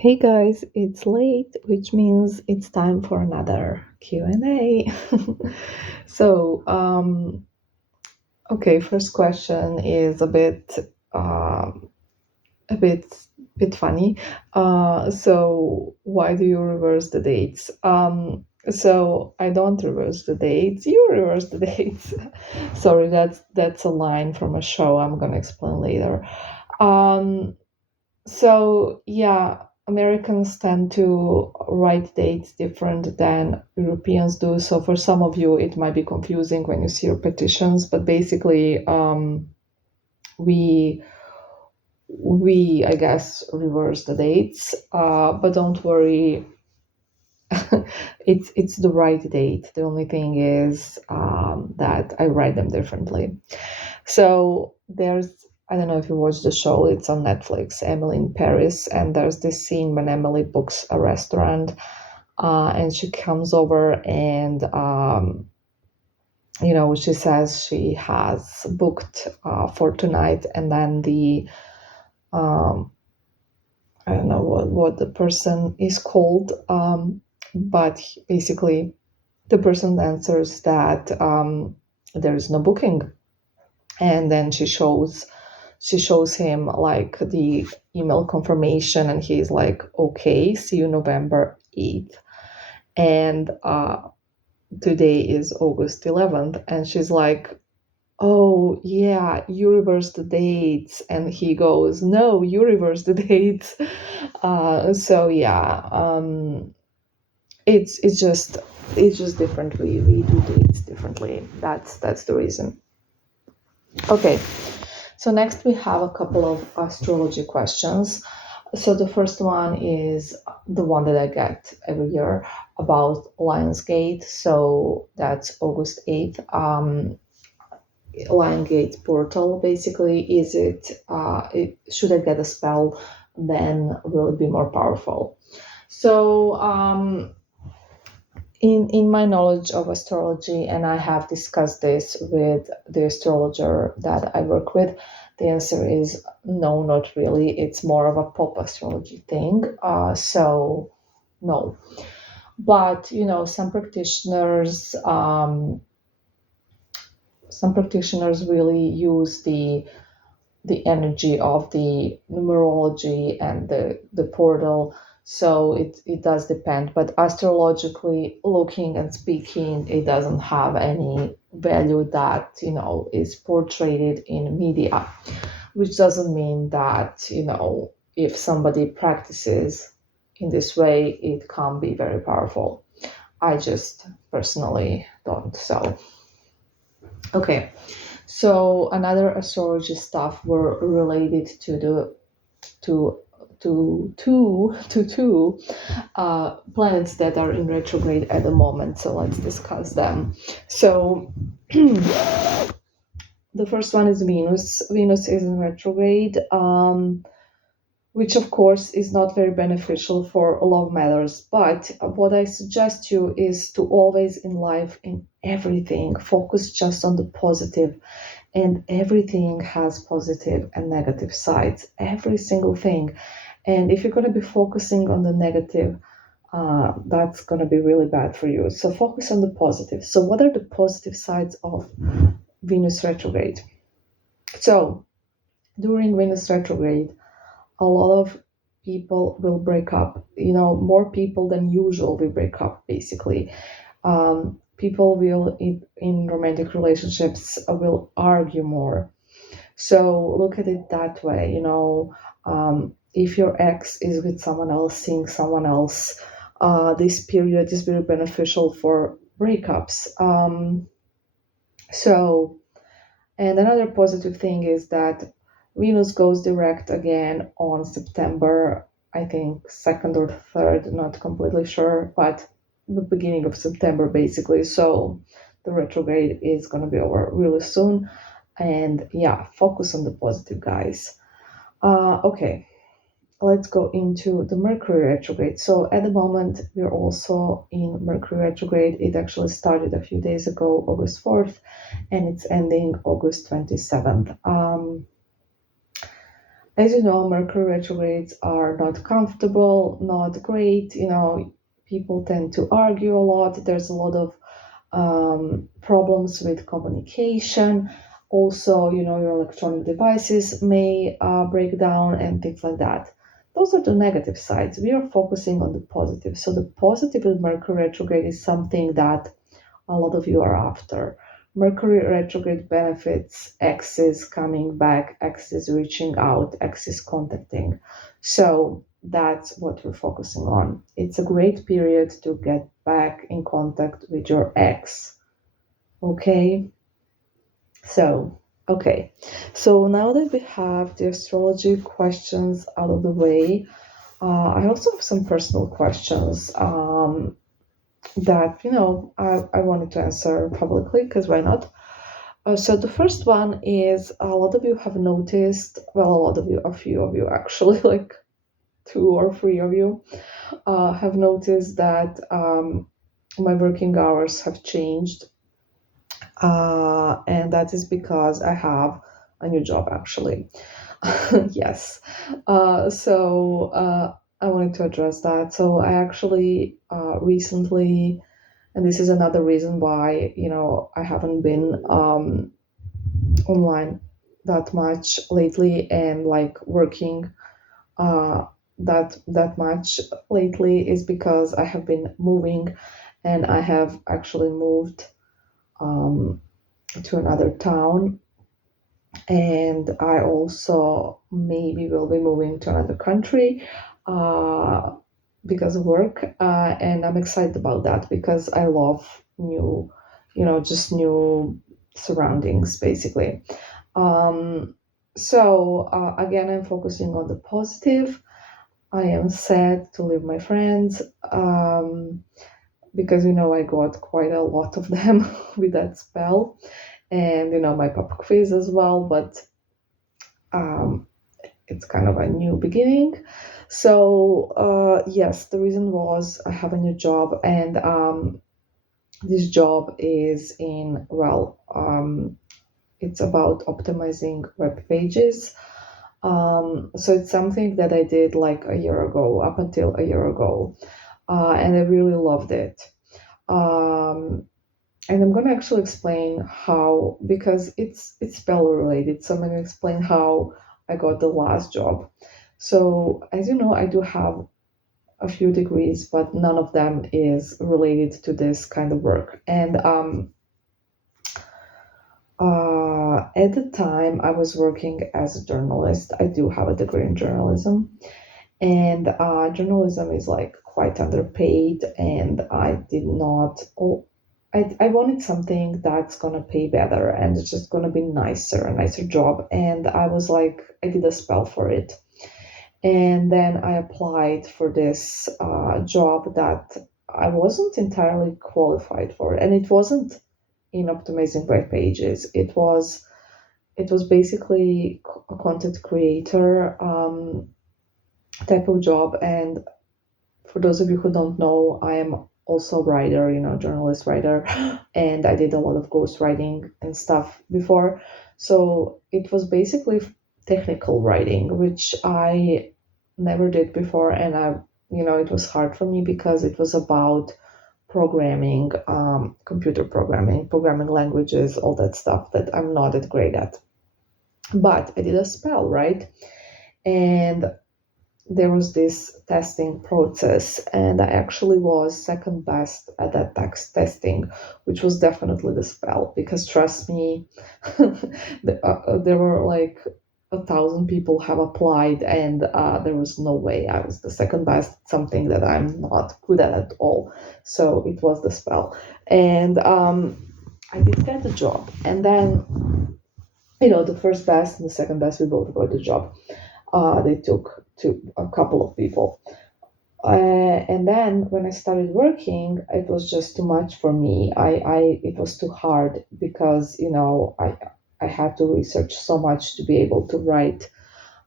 Hey guys, it's late, which means it's time for another Q&A. So, okay, first question is um, a bit funny. So why do you reverse the dates? So I don't reverse the dates. You reverse the dates. Sorry, that's a line from a show. I'm gonna explain later. Um, so yeah, Americans tend to write dates different than Europeans do. So for some of you, it might be confusing when you see repetitions, but basically, we we I guess reverse the dates. But don't worry, it's the right date. The only thing is that I write them differently. So there's, I don't know if you watched the show, it's on Netflix, Emily in Paris, and there's this scene when Emily books a restaurant, and she comes over and she says she has booked for tonight, and then the um, I don't know what the person is called, but basically the person answers that there is no booking, and then she shows him like the email confirmation, and he's like, okay, see you November 8th. And today is August 11th, and she's like, oh yeah, you reversed the dates. And he goes, no, you reversed the dates. So yeah, it's just different. We do dates differently. That's the reason. Okay. So next we have a couple of astrology questions. So the first one is the one that I get every year about Lionsgate. So that's August 8th. Lionsgate portal, basically, should I get a spell, then will it be more powerful? So in my knowledge of astrology, and I have discussed this with the astrologer that I work with, the answer is no, not really. It's more of a pop astrology thing. So no, but some practitioners really use the energy of the numerology and the portal. So it does depend, but astrologically looking and speaking, it doesn't have any value that is portrayed in media, which doesn't mean that if somebody practices in this way, it can be very powerful. I just personally don't. So okay. So another astrology stuff were related to two planets that are in retrograde at the moment. So let's discuss them. So the first one is Venus. Venus is in retrograde, which of course is not very beneficial for love matters. But what I suggest you is to always in life, in everything, focus just on the positive. And everything has positive and negative sides, every single thing. And if you're going to be focusing on the negative, that's going to be really bad for you. So focus on the positive. So, what are the positive sides of Venus retrograde? So, during Venus retrograde, a lot of people will break up. More people than usual will break up, basically. People will, in romantic relationships, will argue more. So look at it that way. If your ex is with someone else, seeing someone else, this period is very beneficial for breakups. So, and another positive thing is that Venus goes direct again on September, I think 2nd or 3rd, not completely sure, but the beginning of September basically. So the retrograde is going to be over really soon. And yeah, focus on the positive, guys. Okay, let's go into the Mercury retrograde. So at the moment, we're also in Mercury retrograde. It actually started a few days ago, August 4th, and it's ending August 27th. As you know, Mercury retrogrades are not comfortable, not great. People tend to argue a lot. There's a lot of problems with communication. Also, your electronic devices may break down and things like that. Those are the negative sides. We are focusing on the positive. So, the positive with Mercury retrograde is something that a lot of you are after. Mercury retrograde benefits exes coming back, exes reaching out, exes contacting. So that's what we're focusing on. It's a great period to get back in contact with your ex. Okay? So, okay. So now that we have the astrology questions out of the way, I also have some personal questions. That I wanted to answer publicly because why not? So the first one is a lot of you have noticed, well, a lot of you, a few of you actually, like two or three of you, have noticed that my working hours have changed, and that is because I have a new job actually. Yes. So I wanted to address that. So I actually recently, and this is another reason why I haven't been online that much lately and like working uh, that much lately, is because I have been moving, and I have actually moved um, to another town, and I also maybe will be moving to another country uh, because of work, and I'm excited about that because I love new, just new surroundings basically. Um, so again, I'm focusing on the positive. I am sad to leave my friends because I got quite a lot of them with that spell, and my pop quiz as well. But um, it's kind of a new beginning. So yes, the reason was I have a new job, and this job is in it's about optimizing web pages. So it's something that I did like a year ago, up until a year ago, and I really loved it. Um, and I'm gonna actually explain how, because it's spell related. So I'm gonna explain how I got the last job. So as you know, I do have a few degrees, but none of them is related to this kind of work. And at the time, I was working as a journalist. I do have a degree in journalism, and journalism is like quite underpaid, and I did not. Oh, I wanted something that's gonna pay better and it's just gonna be nicer, a nicer job. And I was like, I did a spell for it, and then I applied for this job that I wasn't entirely qualified for, and it wasn't in optimizing web pages. It was basically a content creator type of job. And for those of you who don't know, I am also a writer, journalist writer, and I did a lot of ghostwriting and stuff before. So it was basically technical writing, which I never did before, and it was hard for me because it was about programming, computer programming languages, all that stuff that I'm not that great at. But I did a spell, right? And there was this testing process, and I actually was second best at that testing, which was definitely the spell. Because trust me, there were like 1,000 people have applied, and there was no way I was the second best. Something that I'm not good at all. So it was the spell, and I did get the job, and then the first best and the second best, we both got the job. They took to a couple of people. And then when I started working, it was just too much for me. It was too hard because I had to research so much to be able to write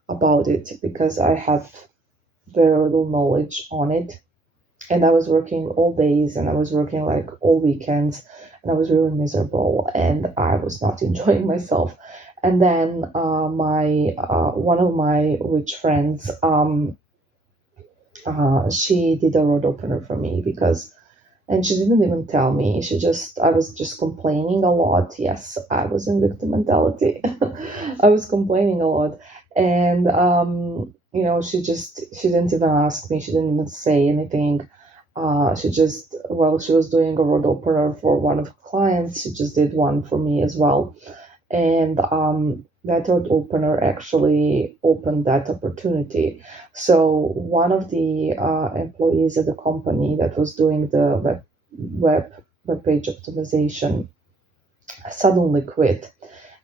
about it because I had very little knowledge on it, and I was working all days and I was working like all weekends, and I was really miserable and I was not enjoying myself. And then my one of my witch friends, she did a road opener for me because, and she didn't even tell me. I was just complaining a lot. Yes, I was in victim mentality. I was complaining a lot. And, she didn't even ask me. She didn't even say anything. While she was doing a road opener for one of the clients, she just did one for me as well. And that road opener actually opened that opportunity. So one of the employees at the company that was doing the web web page optimization suddenly quit,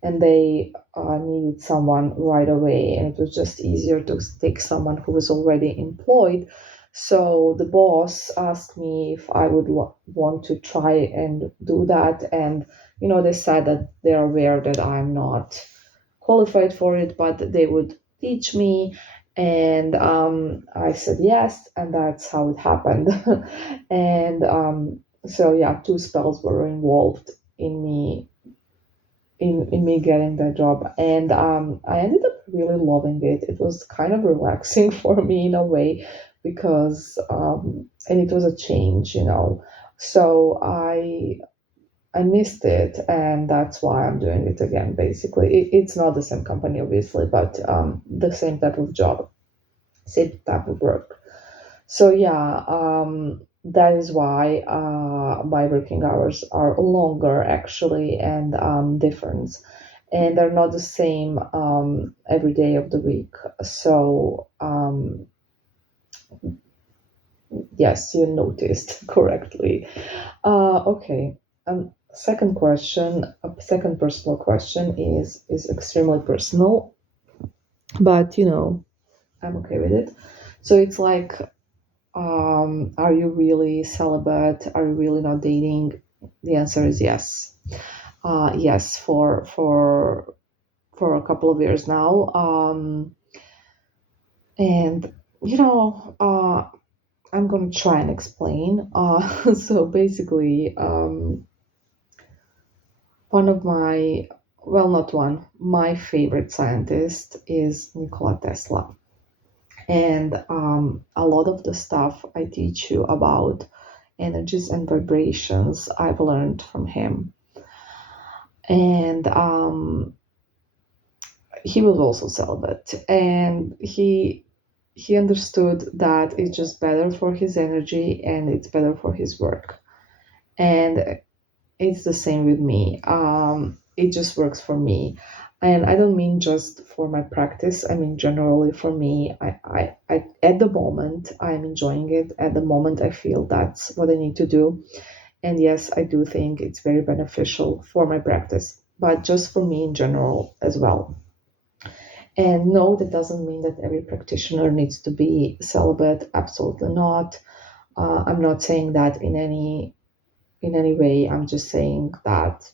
and they needed someone right away, and it was just easier to take someone who was already employed. So the boss asked me if I would want to try and do that, and they said that they're aware that I'm not qualified for it, but they would teach me. And I said yes, and that's how it happened. And so yeah, two spells were involved in me in me getting that job, and I ended up really loving it. It was kind of relaxing for me in a way, because and it was a change, so I missed it, and that's why I'm doing it again. Basically, it's not the same company, obviously, but the same type of job, same type of work. So yeah, that is why my working hours are longer actually, and different, and they're not the same every day of the week. So yes, you noticed correctly. Okay. Second question, a second personal question is extremely personal, but I'm okay with it. So it's like, are you really celibate? Are you really not dating? The answer is yes. Yes, for a couple of years now. And I'm gonna try and explain. So basically, one of my, well, not one, my favorite scientist is Nikola Tesla. And a lot of the stuff I teach you about energies and vibrations I've learned from him. And he was also celibate, and he understood that it's just better for his energy and it's better for his work. And it's the same with me. It just works for me. And I don't mean just for my practice. I mean generally for me. I at the moment I'm enjoying it. At the moment I feel that's what I need to do. And yes, I do think it's very beneficial for my practice, but just for me in general as well. And no, that doesn't mean that every practitioner needs to be celibate. Absolutely not. I'm not saying that in any way. I'm just saying that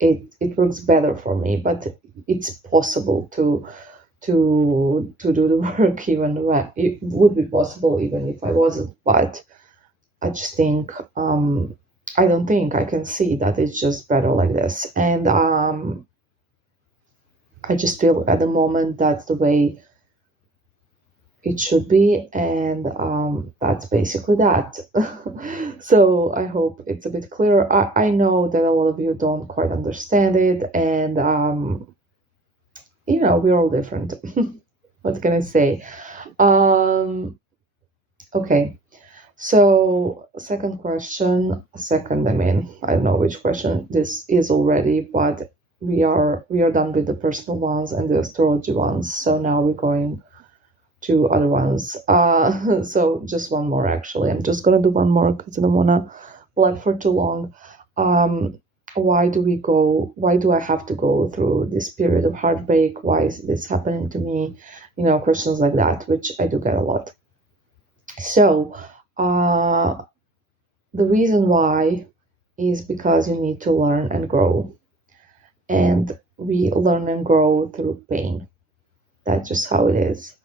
it works better for me, but it's possible to do the work even when it would be possible even if I wasn't. But I just think, I don't think I can see that it's just better like this. And I just feel at the moment that's the way it should be, and that's basically that. So I hope it's a bit clearer. I know that a lot of you don't quite understand it, and we're all different. What can I say? um okay, so second question, second, I mean, I don't know which question this is already, but we are done with the personal ones and the astrology ones, so now we're going to other ones. So just one more actually. I'm just gonna do one more because I don't wanna blab for too long. Um, why do I have to go through this period of heartbreak? Why is this happening to me? Questions like that, which I do get a lot. So, the reason why is because you need to learn and grow. And we learn and grow through pain. That's just how it is.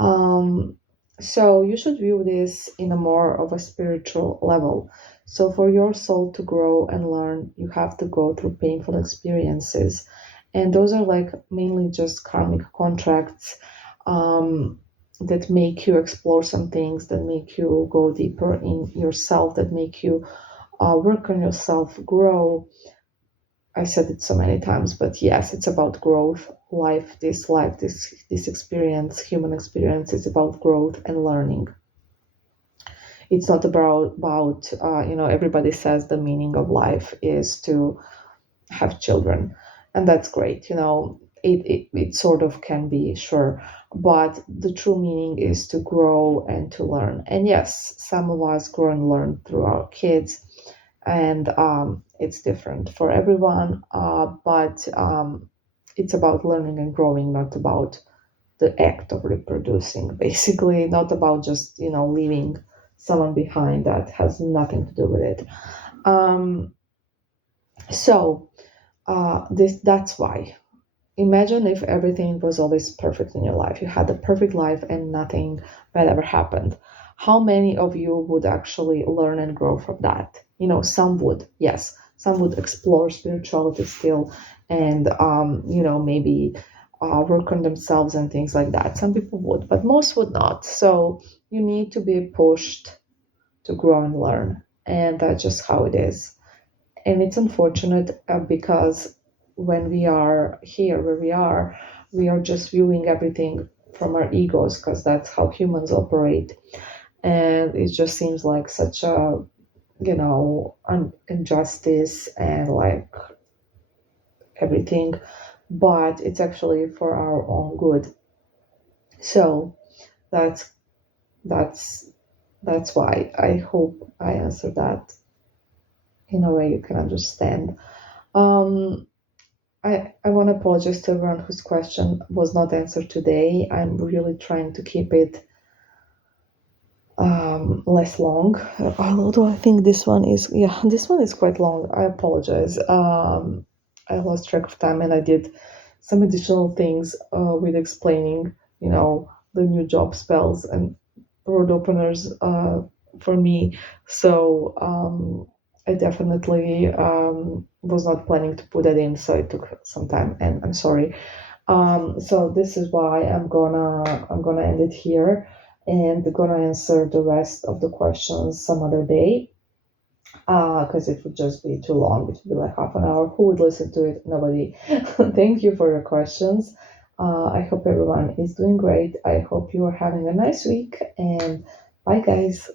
Um, so you should view this in a more of a spiritual level. So for your soul to grow and learn, you have to go through painful experiences. And those are like mainly just karmic contracts, um, that make you explore some things, that make you go deeper in yourself, that make you work on yourself, grow. I said it so many times, but yes, it's about growth. This experience, human experience, is about growth and learning. It's not about everybody says the meaning of life is to have children, and that's great. It sort of can be, sure, but the true meaning is to grow and to learn. And yes, some of us grow and learn through our kids, and it's different for everyone, but it's about learning and growing, not about the act of reproducing, basically, not about just leaving someone behind. That has nothing to do with it. Um, so that's why, imagine if everything was always perfect in your life. You had a perfect life and nothing bad ever happened. How many of you would actually learn and grow from that? Some would, yes. Some would explore spirituality still, and maybe work on themselves and things like that. Some people would, but most would not. So you need to be pushed to grow and learn, and that's just how it is. And it's unfortunate, because when we are here where we are just viewing everything from our egos, because that's how humans operate. And it just seems like such a injustice, and like everything, but it's actually for our own good. So that's that's that's why I hope I answered that in a way you can understand. um I want to apologize to everyone whose question was not answered today. I'm really trying to keep it less long. Although I think this one is quite long. I apologize. I lost track of time, and I did some additional things with explaining, the new job spells and road openers for me. So I definitely was not planning to put that in, so it took some time, and I'm sorry. So this is why I'm gonna end it here, and gonna answer the rest of the questions some other day. Because it would just be too long. It would be like half an hour. Who would listen to it? Nobody. Thank you for your questions. I hope everyone is doing great. I hope you are having a nice week, and bye, guys.